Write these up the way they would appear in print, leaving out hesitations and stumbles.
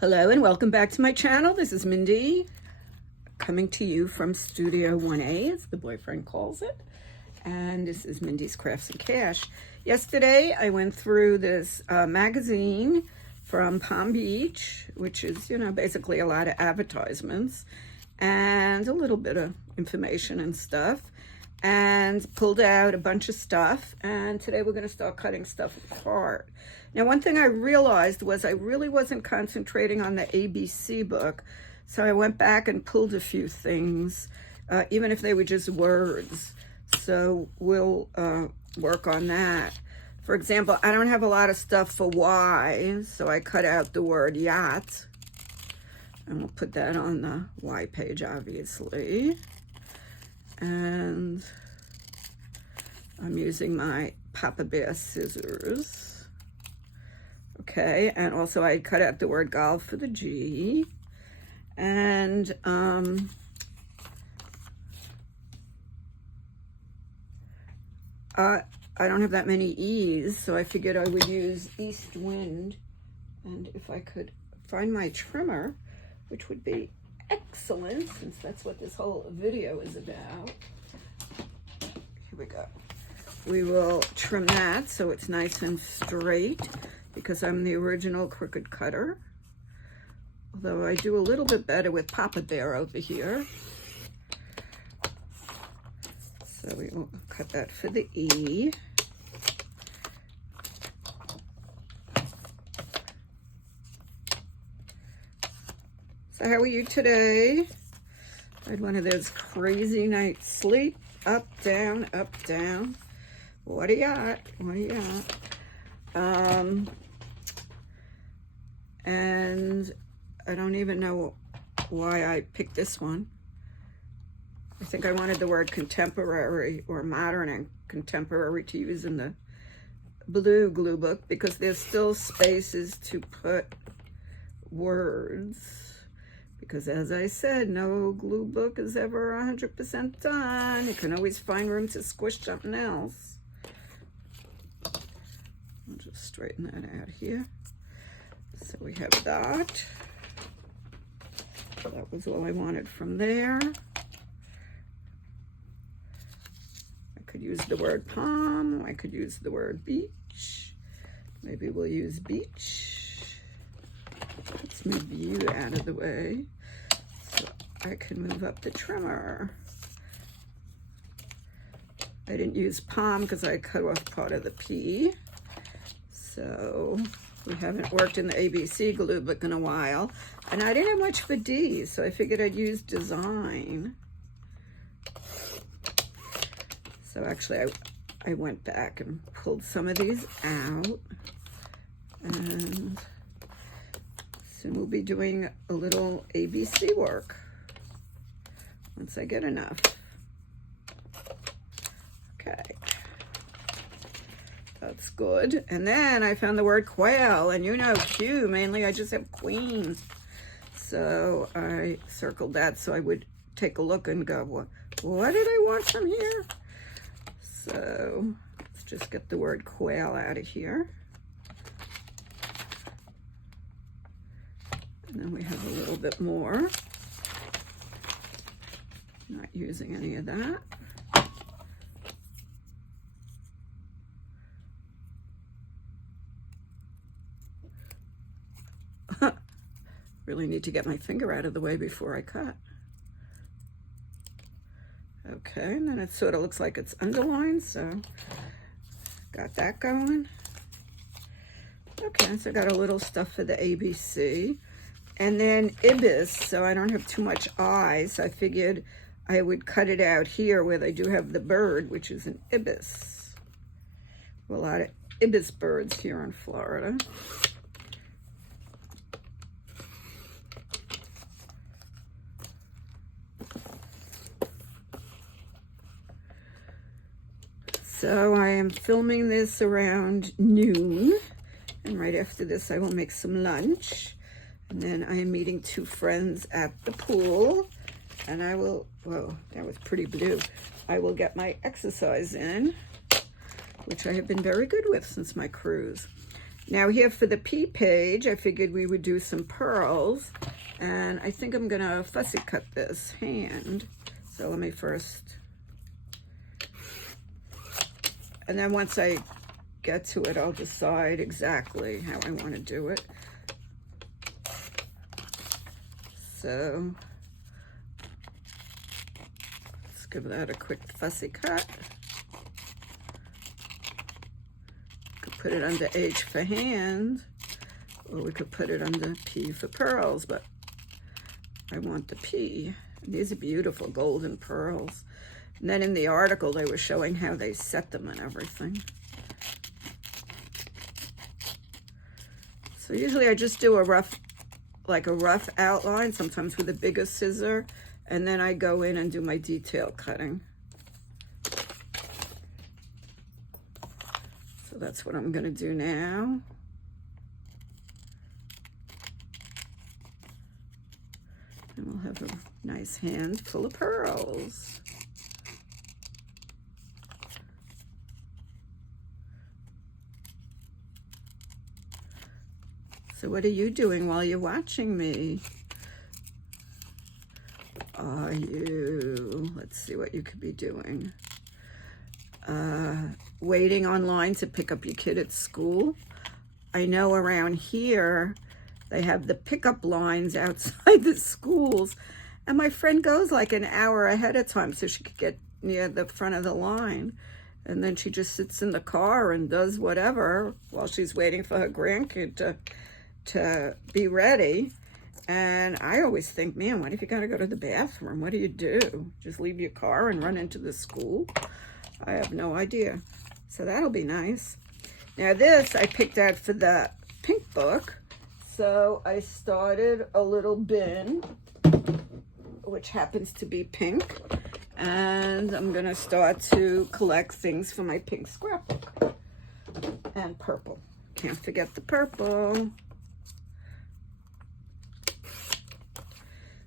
Hello and welcome back to my channel. This is Mindy coming to you from Studio 1A, as the boyfriend calls it. And this is Mindy's Crafts and Cash. Yesterday I went through this magazine from Palm Beach, which is, basically a lot of advertisements and a little bit of information and stuff, and pulled out a bunch of stuff. And today we're going to start cutting stuff apart. Now, one thing I realized was I really wasn't concentrating on the ABC book, so I went back and pulled a few things, even if they were just words. So we'll work on that. For example, I don't have a lot of stuff for Y, so I cut out the word yacht. And we'll put that on the Y page, obviously. And I'm using my Papa Bear scissors. Okay, and also I cut out the word golf for the G. And I don't have that many E's, so I figured I would use east wind. And if I could find my trimmer, which would be excellent, since that's what this whole video is about. Here we go. We will trim that so it's nice and straight, because I'm the original crooked cutter. Although I do a little bit better with Papa Bear over here. So we will cut that for the E. So how are you today? I had one of those crazy nights sleep. Up, down, up, down. What do you got? What do you got? And I don't even know why I picked this one. I think I wanted the word contemporary or modern and contemporary to use in the blue glue book, because there's still spaces to put words. Because as I said, no glue book is ever 100% done. You can always find room to squish something else. I'll just straighten that out here. So we have that. That was all I wanted from there. I could use the word palm. I could use the word beach. Maybe we'll use beach. Let's move you out of the way so I can move up the trimmer. I didn't use palm because I cut off part of the P. So we haven't worked in the ABC glue book in a while. And I didn't have much for D, so I figured I'd use design. So actually I went back and pulled some of these out. And soon we'll be doing a little ABC work once I get enough. Okay. That's good. And then I found the word quail, and Q, mainly I just have queens. So I circled that so I would take a look and go, what did I want from here? So let's just get the word quail out of here. And then we have a little bit more. Not using any of that. Really need to get my finger out of the way before I cut. Okay, and then it sort of looks like it's underlined, so got that going. Okay, so I got a little stuff for the ABC. And then ibis, so I don't have too much I, so I figured I would cut it out here where they do have the bird, which is an ibis. A lot of ibis birds here in Florida. So I am filming this around noon, and right after this I will make some lunch, and then I am meeting two friends at the pool, and I will, whoa, that was pretty blue. I will get my exercise in, which I have been very good with since my cruise. Now here for the P page, I figured we would do some pearls, and I think I'm gonna fussy cut this hand. So let me first, and then once I get to it, I'll decide exactly how I want to do it. So let's give that a quick fussy cut. Could put it under H for hand, or we could put it under P for pearls, but I want the P. And these are beautiful golden pearls. And then in the article, they were showing how they set them and everything. So usually I just do a rough outline, sometimes with a bigger scissor, and then I go in and do my detail cutting. So that's what I'm gonna do now. And we'll have a nice hand full of pearls. So what are you doing while you're watching me? Are you, let's see what you could be doing. Waiting online to pick up your kid at school. I know around here, they have the pickup lines outside the schools, and my friend goes like an hour ahead of time so she could get near the front of the line. And then she just sits in the car and does whatever while she's waiting for her grandkid to be ready. And I always think, man, what if you gotta go to the bathroom? What do you do? Just leave your car and run into the school? I have no idea. So that'll be nice. Now this I picked out for the pink book. So I started a little bin, which happens to be pink. And I'm gonna start to collect things for my pink scrapbook. And purple. Can't forget the purple.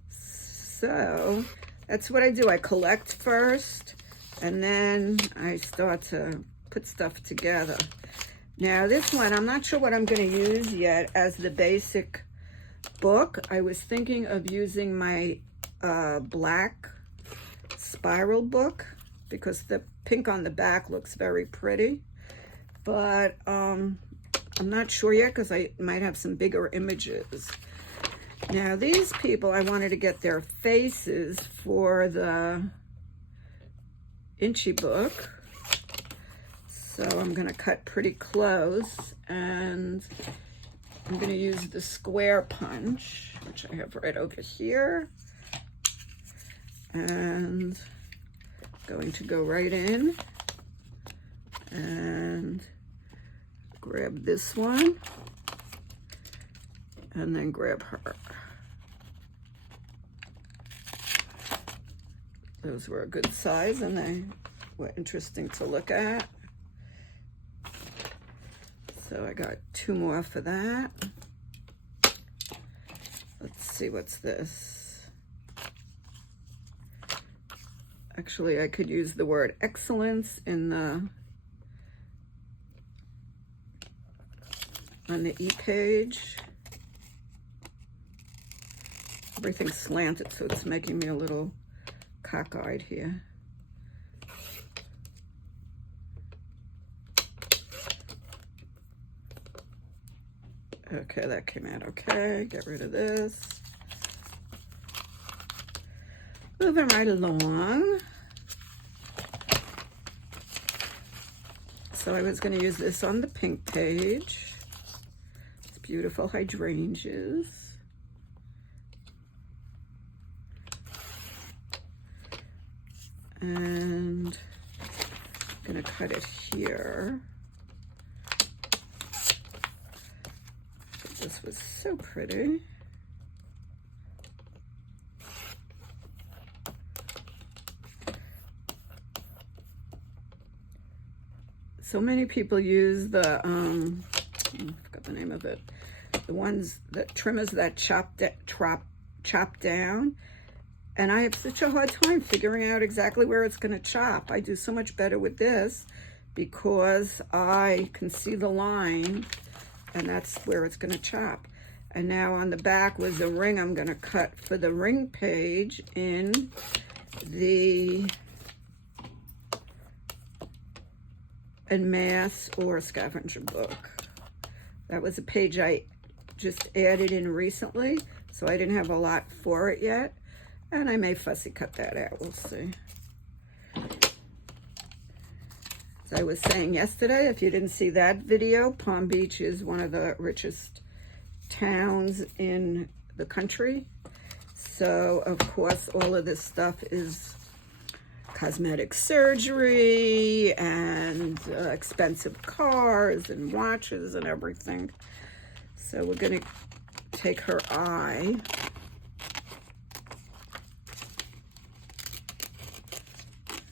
So that's what I do. I collect first, and then I start to put stuff together. Now this one, I'm not sure what I'm going to use yet as the basic book. I was thinking of using my black spiral book because the pink on the back looks very pretty. But I'm not sure yet because I might have some bigger images. Now these people, I wanted to get their faces for the Inchy book. So I'm going to cut pretty close, and I'm going to use the square punch, which I have right over here. And going to go right in and grab this one. And then grab her. Those were a good size and they were interesting to look at. So I got 2 more for that. Let's see, what's this? Actually, I could use the word excellence in the on the E page. Everything's slanted, so it's making me a little cockeyed here. Okay, that came out okay. Get rid of this. Moving right along. So I was going to use this on the pink page. It's beautiful hydrangeas. And I'm going to cut it here. This was so pretty. So many people use the, I forgot the name of it, the ones, the trimmers that chop down. And I have such a hard time figuring out exactly where it's going to chop. I do so much better with this because I can see the line and that's where it's going to chop. And now on the back was the ring I'm going to cut for the ring page in the En Masse or Scavenger book. That was a page I just added in recently, so I didn't have a lot for it yet, and I may fussy cut that out. We'll see. As I was saying yesterday, if you didn't see that video, Palm Beach is one of the richest towns in the country. So, of course, all of this stuff is cosmetic surgery and expensive cars and watches and everything. So we're going to take her eye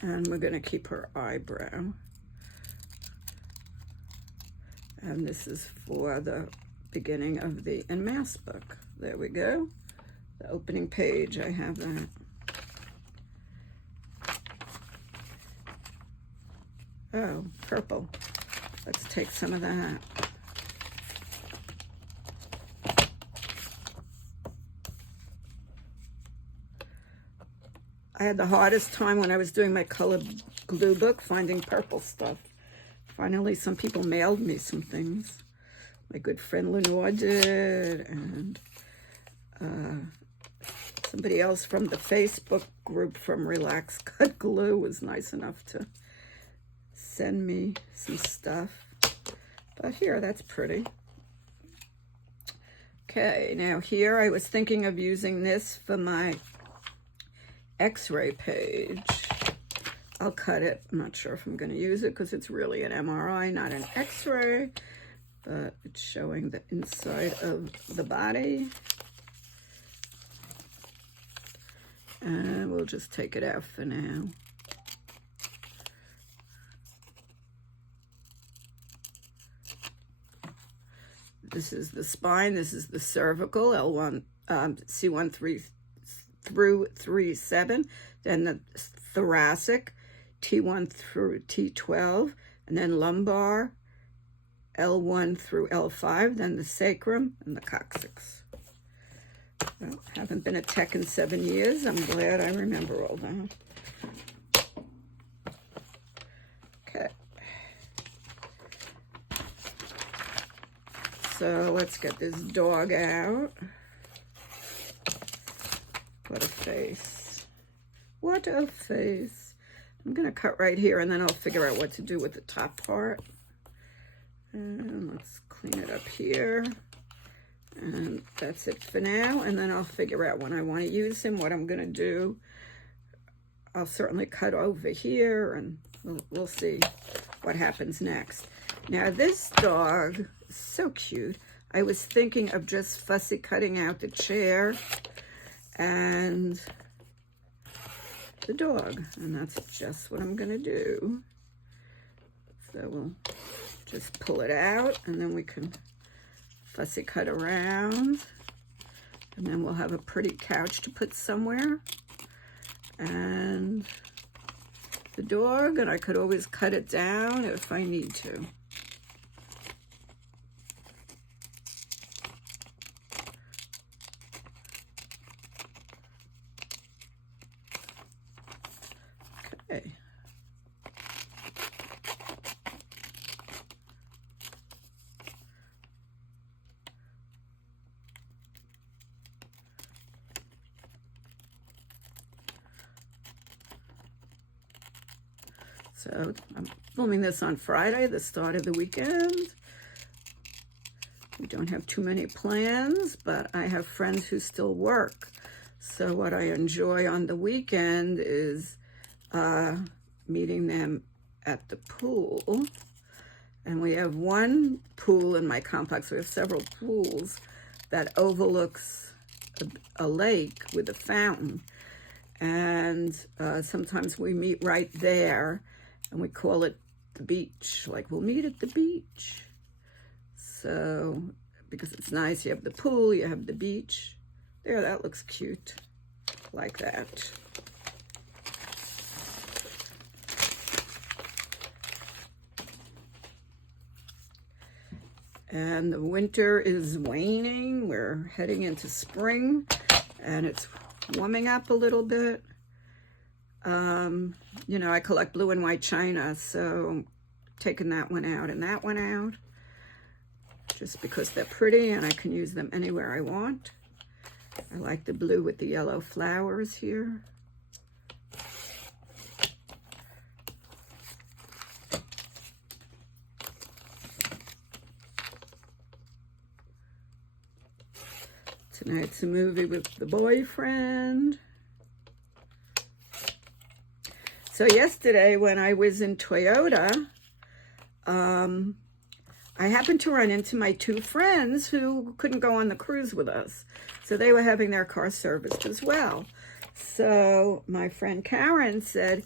and we're going to keep her eyebrow. And this is for the beginning of the En Masse book. There we go. The opening page, I have that. Oh, purple. Let's take some of that. I had the hardest time when I was doing my color glue book finding purple stuff. Finally, some people mailed me some things. My good friend Lenore did, and somebody else from the Facebook group from Relax Cut Glue was nice enough to send me some stuff. But here, that's pretty. Okay, now here I was thinking of using this for my X-ray page. I'll cut it. I'm not sure if I'm going to use it because it's really an MRI, not an X-ray, but it's showing the inside of the body. And we'll just take it out for now. This is the spine. This is the cervical, L1, C1 through 37. Then the thoracic, T1 through T12. And then lumbar, L1 through L5. Then the sacrum and the coccyx. Well, haven't been a tech in 7 years. I'm glad I remember all that. Okay. So let's get this dog out. What a face. What a face. I'm going to cut right here and then I'll figure out what to do with the top part. And let's clean it up here. And that's it for now. And then I'll figure out when I want to use him, what I'm going to do. I'll certainly cut over here and we'll see what happens next. Now this dog is so cute. I was thinking of just fussy cutting out the chair and the dog. And that's just what I'm going to do. So we'll just pull it out and then we can fussy cut around. And then we'll have a pretty couch to put somewhere. And the dog, and I could always cut it down if I need to. Okay. So I'm filming this on Friday, the start of the weekend. We don't have too many plans, but I have friends who still work. So what I enjoy on the weekend is meeting them at the pool. And we have one pool in my complex. We have several pools that overlooks a lake with a fountain. And sometimes we meet right there. And we call it the beach, like we'll meet at the beach. So, because it's nice, you have the pool, you have the beach. There, that looks cute, like that. And the winter is waning. We're heading into spring, and it's warming up a little bit. You know, I collect blue and white china, so taking that one out and that one out, just because they're pretty and I can use them anywhere I want. I like the blue with the yellow flowers here. Tonight's a movie with the boyfriend. So yesterday when I was in Toyota, I happened to run into my two friends who couldn't go on the cruise with us. So they were having their car serviced as well. So my friend Karen said,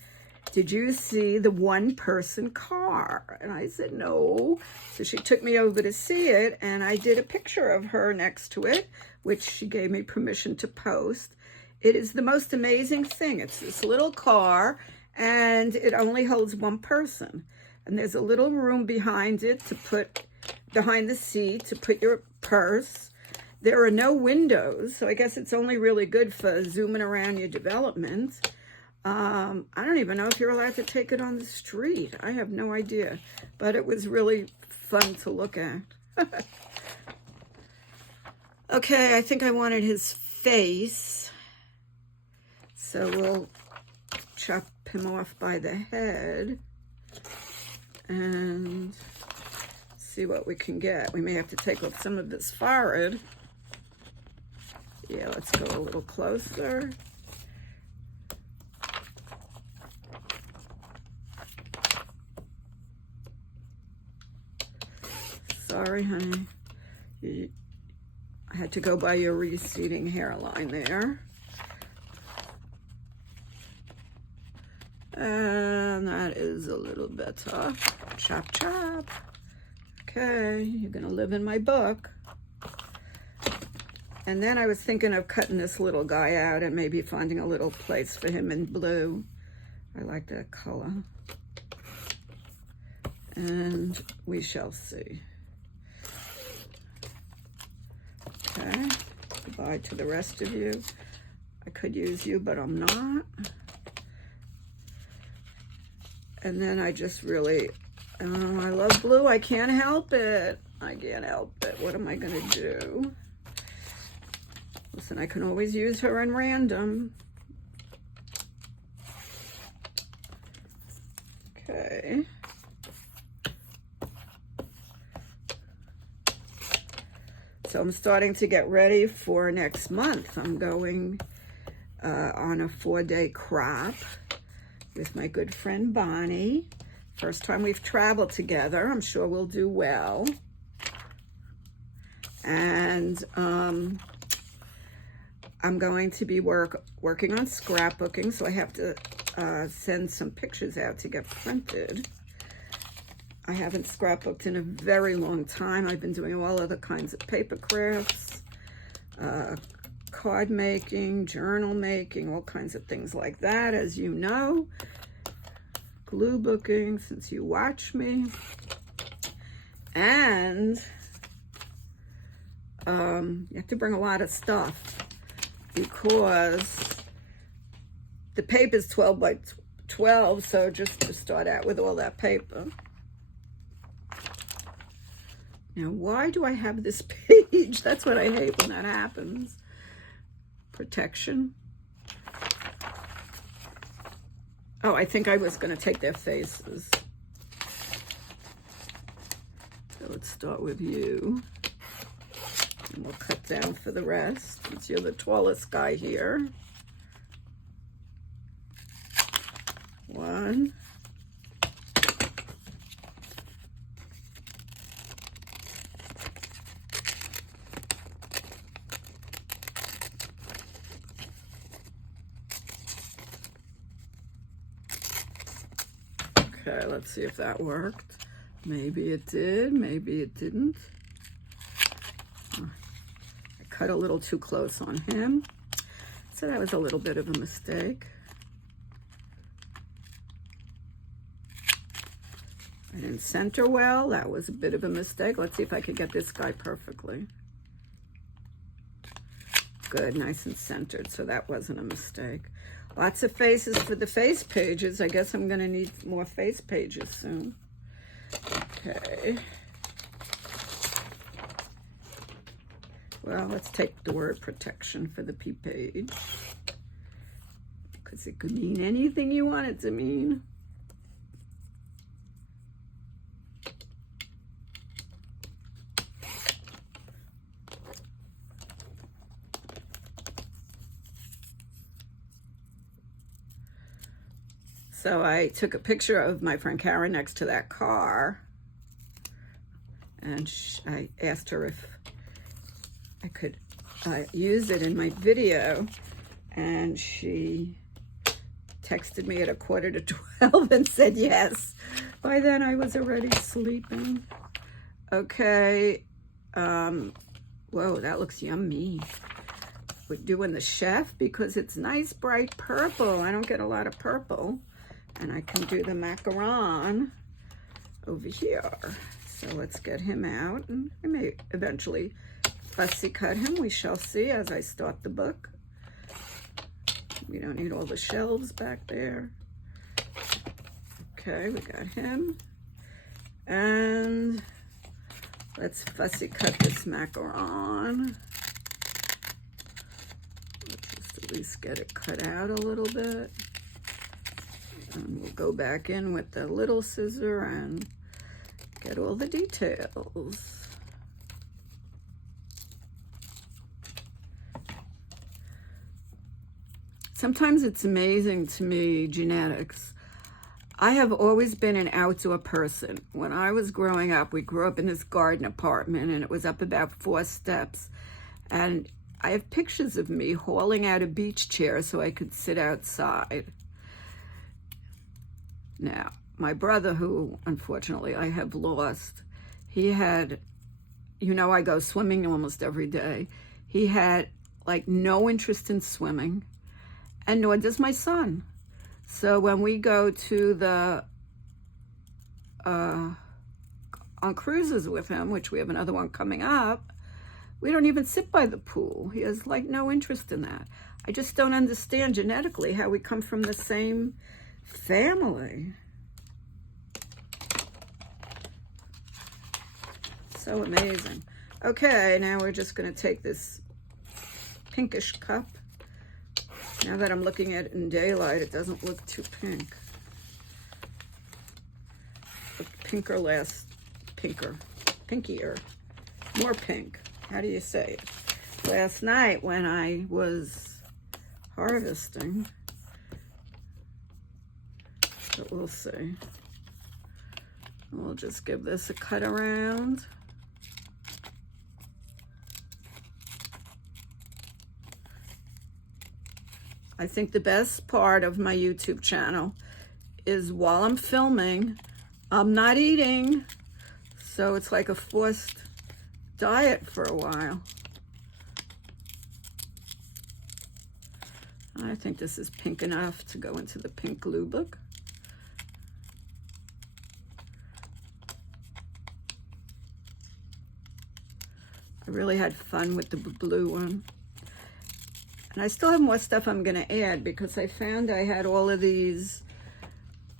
"Did you see the one-person car?" And I said, "No." So she took me over to see it, and I did a picture of her next to it, which she gave me permission to post. It is the most amazing thing. It's this little car, and it only holds one person. And there's a little room behind it to put, behind the seat, to put your purse. There are no windows, so I guess it's only really good for zooming around your development. I don't even know if you're allowed to take it on the street. I have no idea, but it was really fun to look at. Okay, I think I wanted his face, so we'll chop him off by the head and see what we can get. We may have to take off some of his forehead. Yeah, let's go a little closer. Sorry, honey. I had to go by your receding hairline there. And that is a little better. Chop, chop. Okay, you're gonna live in my book. And then I was thinking of cutting this little guy out and maybe finding a little place for him in blue. I like that color. And we shall see. Okay, goodbye to the rest of you. I could use you, but I'm not. And then I just really, I love blue. I can't help it. I can't help it. What am I going to do? Listen, I can always use her in random. Okay. So I'm starting to get ready for next month. I'm going on a 4-day crop with my good friend Bonnie. First time we've traveled together. I'm sure we'll do well. And I'm going to be working on scrapbooking, so I have to send some pictures out to get printed. I haven't scrapbooked in a very long time. I've been doing all other kinds of paper crafts, card making, journal making, all kinds of things like that, as you know. Glue booking, since you watch me. And you have to bring a lot of stuff because the paper is 12 by 12, so just to start out with all that paper. Now, why do I have this page? That's what I hate when that happens. Protection. Oh, I think I was going to take their faces. So let's start with you. And we'll cut down for the rest, since you're the tallest guy here. 1. Okay, let's see if that worked. Maybe it did, maybe it didn't. I cut a little too close on him, so that was a little bit of a mistake. I I didn't center well. That was a bit of a mistake. Let's see if I could get this guy perfectly. Good, nice and centered, so that wasn't a mistake. Lots of faces for the face pages. I guess I'm going to need more face pages soon. Okay. Well, let's take the word protection for the P page, because it could mean anything you want it to mean. So I took a picture of my friend Karen next to that car, and I asked her if I could use it in my video, and she texted me at 11:45 and said yes. By then I was already sleeping. Okay, whoa, that looks yummy. We're doing the chef because it's nice bright purple. I don't get a lot of purple. And I can do the macaron over here. So let's get him out. And I may eventually fussy cut him. We shall see as I start the book. We don't need all the shelves back there. Okay, we got him. And let's fussy cut this macaron. Let's just at least get it cut out a little bit. And we'll go back in with the little scissor and get all the details. Sometimes it's amazing to me, genetics. I have always been an outdoor person. When I was growing up, we grew up in this garden apartment, and it was up about 4 steps. And I have pictures of me hauling out a beach chair so I could sit outside. Now, my brother, who unfortunately I have lost, he had, you know, I go swimming almost every day. He had like no interest in swimming, and nor does my son. So when we go to the, on cruises with him, which we have another one coming up, we don't even sit by the pool. He has like no interest in that. I just don't understand genetically how we come from the same family. So amazing. Okay, now we're just going to take this pinkish cup. Now that I'm looking at it in daylight, it doesn't look too pink. The pinker last, pinkier, more pink. How do you say it? Last night when I was harvesting, but we'll see. We'll just give this a cut around. I think the best part of my YouTube channel is while I'm filming, I'm not eating. So it's like a forced diet for a while. I think this is pink enough to go into the pink glue book. I really had fun with the blue one. And I still have more stuff I'm going to add because I found I had all of these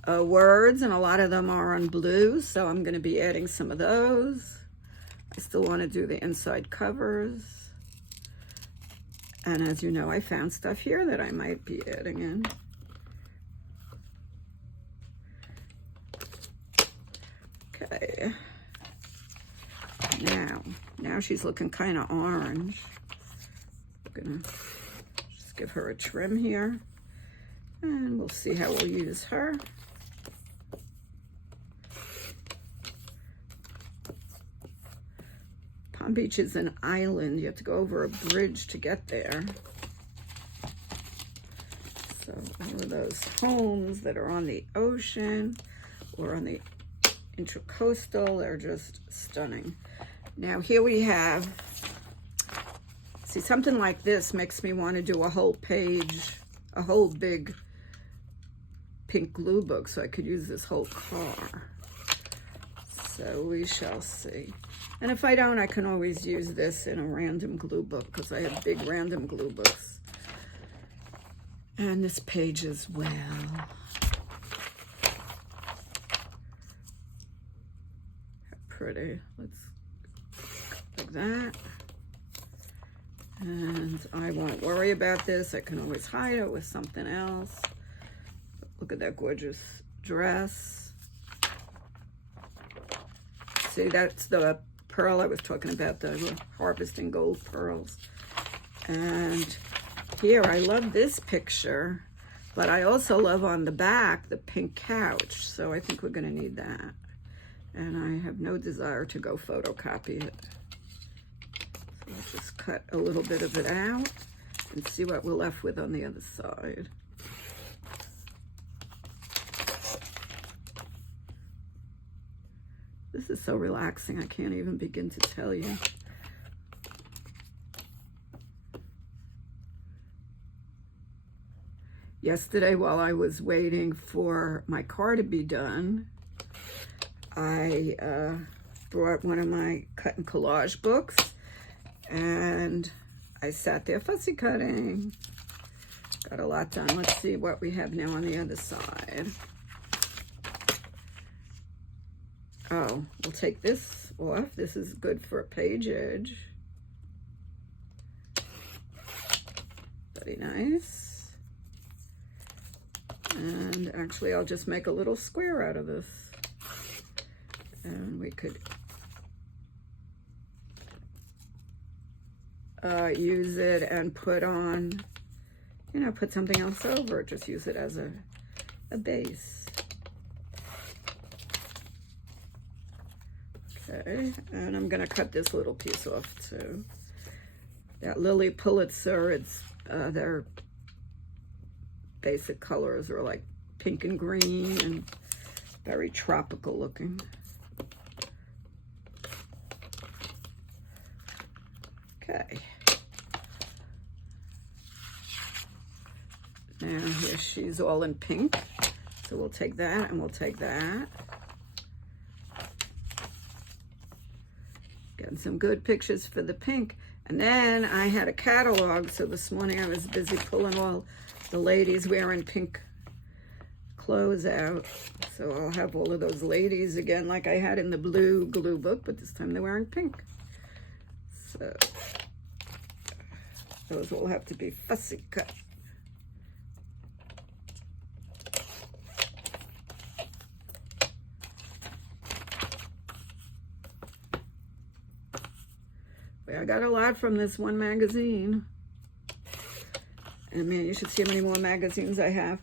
words, and a lot of them are on blue, so I'm going to be adding some of those. I still want to do the inside covers. And as you know, I found stuff here that I might be adding in. Okay. Now she's looking kind of orange. I'm gonna just give her a trim here, and we'll see how we'll use her. Palm Beach is an island. You have to go over a bridge to get there. So all of those homes that are on the ocean or on the Intracoastal, they're just stunning. Now here we have, see, something like this makes me want to do a whole page, a whole big pink glue book, so I could use this whole car. So we shall see. And if I don't, I can always use this in a random glue book because I have big random glue books. And this page as well. How pretty. Let's like that. And I won't worry about this. I can always hide it with something else. Look at that gorgeous dress. See, that's the pearl I was talking about, the harvesting gold pearls. And here, I love this picture, but I also love on the back the pink couch. So I think we're going to need that. And I have no desire to go photocopy it. So I'll just cut a little bit of it out and see what we're left with on the other side. This is so relaxing, I can't even begin to tell you. Yesterday, while I was waiting for my car to be done, I brought one of my cut and collage books, and I sat there fussy cutting. Got a lot done. Let's see what we have now on the other side. Oh, we'll take this off. This is good for a page edge. Very nice. And actually, I'll just make a little square out of this. And we could use it and put on, you know, put something else over it. Just use it as a base. Okay, and I'm going to cut this little piece off too. That Lilly Pulitzer, it's their basic colors are like pink and green and very tropical looking. Okay. Now here she's all in pink. So we'll take that and we'll take that. Getting some good pictures for the pink. And then I had a catalog, so this morning I was busy pulling all the ladies wearing pink clothes out. So I'll have all of those ladies again like I had in the blue glue book, but this time they're wearing pink. So those will have to be fussy cut. I got a lot from this one magazine. And man, you should see how many more magazines I have.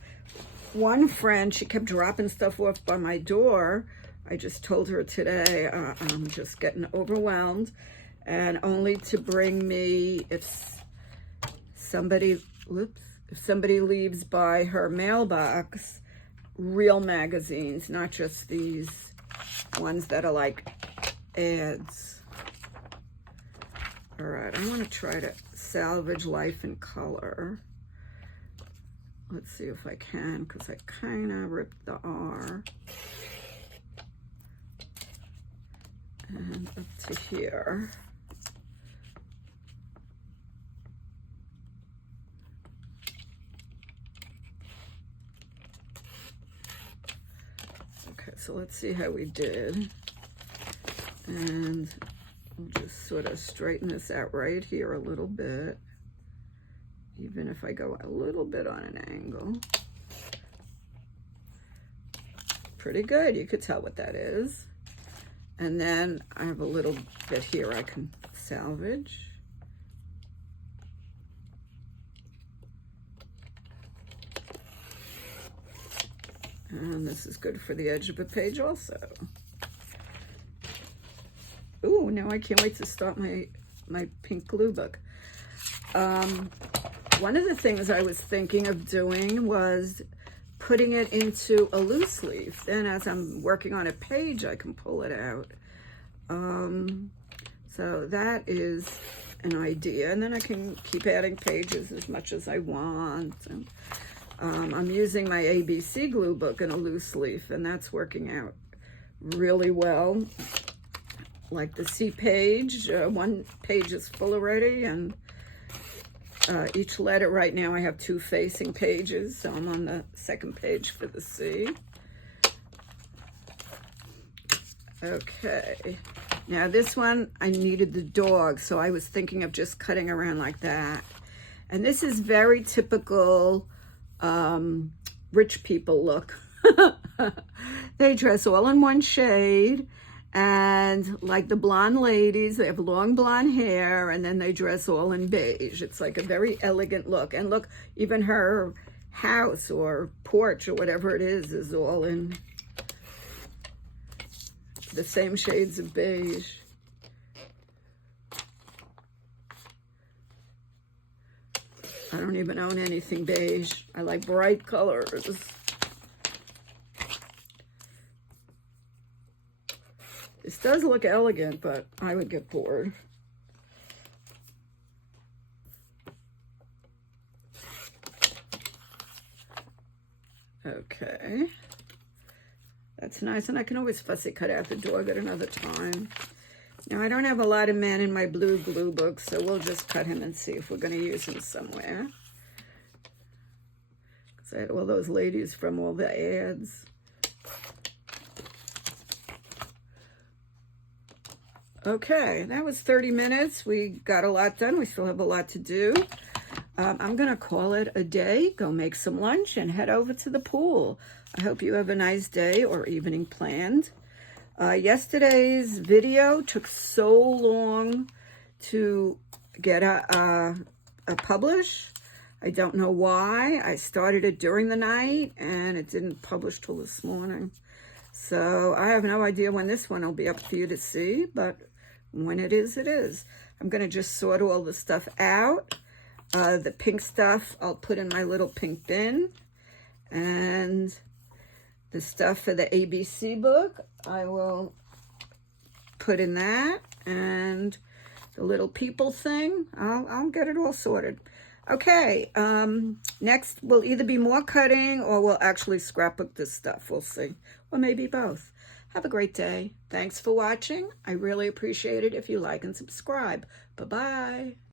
One friend, she kept dropping stuff off by my door. I just told her today, I'm just getting overwhelmed. And only to bring me, if somebody leaves by her mailbox, real magazines, not just these ones that are like ads. All right, I want to try to salvage Life in Color. Let's see if I can, because I kind of ripped the R. And up to here. Okay, so let's see how we did. And I'll just sort of straighten this out right here a little bit, even if I go a little bit on an angle. Pretty good, you could tell what that is. And then I have a little bit here I can salvage. And this is good for the edge of a page also. Ooh, now I can't wait to start my pink glue book. One of the things I was thinking of doing was putting it into a loose leaf. Then as I'm working on a page, I can pull it out. So that is an idea. And then I can keep adding pages as much as I want. And I'm using my ABC glue book in a loose leaf, and that's working out really well. Like the C page, one page is full already, and each letter right now I have 2 facing pages, so I'm on the second page for the C. Okay, now this one I needed the dog, so I was thinking of just cutting around like that. And this is very typical rich people look. They dress all in one shade, and like the blonde ladies, they have long blonde hair, and then they dress all in beige. It's like a very elegant look. And look, even her house or porch or whatever it is all in the same shades of beige. I don't even own anything beige. I like bright colors. This does look elegant, but I would get bored. Okay. That's nice, and I can always fussy cut out the dog at another time. Now, I don't have a lot of men in my blue glue book, so we'll just cut him and see if we're going to use him somewhere. Because I had all those ladies from all the ads. Okay, that was 30 minutes. We got a lot done. We still have a lot to do. I'm going to call it a day, go make some lunch, and head over to the pool. I hope you have a nice day or evening planned. Yesterday's video took so long to get a publish. I don't know why. I started it during the night, and it didn't publish till this morning. So I have no idea when this one will be up for you to see, but when it is, it is. I'm going to just sort all the stuff out. The pink stuff I'll put in my little pink bin, and the stuff for the ABC book I will put in that, and the little people thing, I'll get it all sorted. Okay, next will either be more cutting or we'll actually scrapbook this stuff. We'll see. Or maybe both. Have a great day. Thanks for watching. I really appreciate it if you like and subscribe. Bye-bye.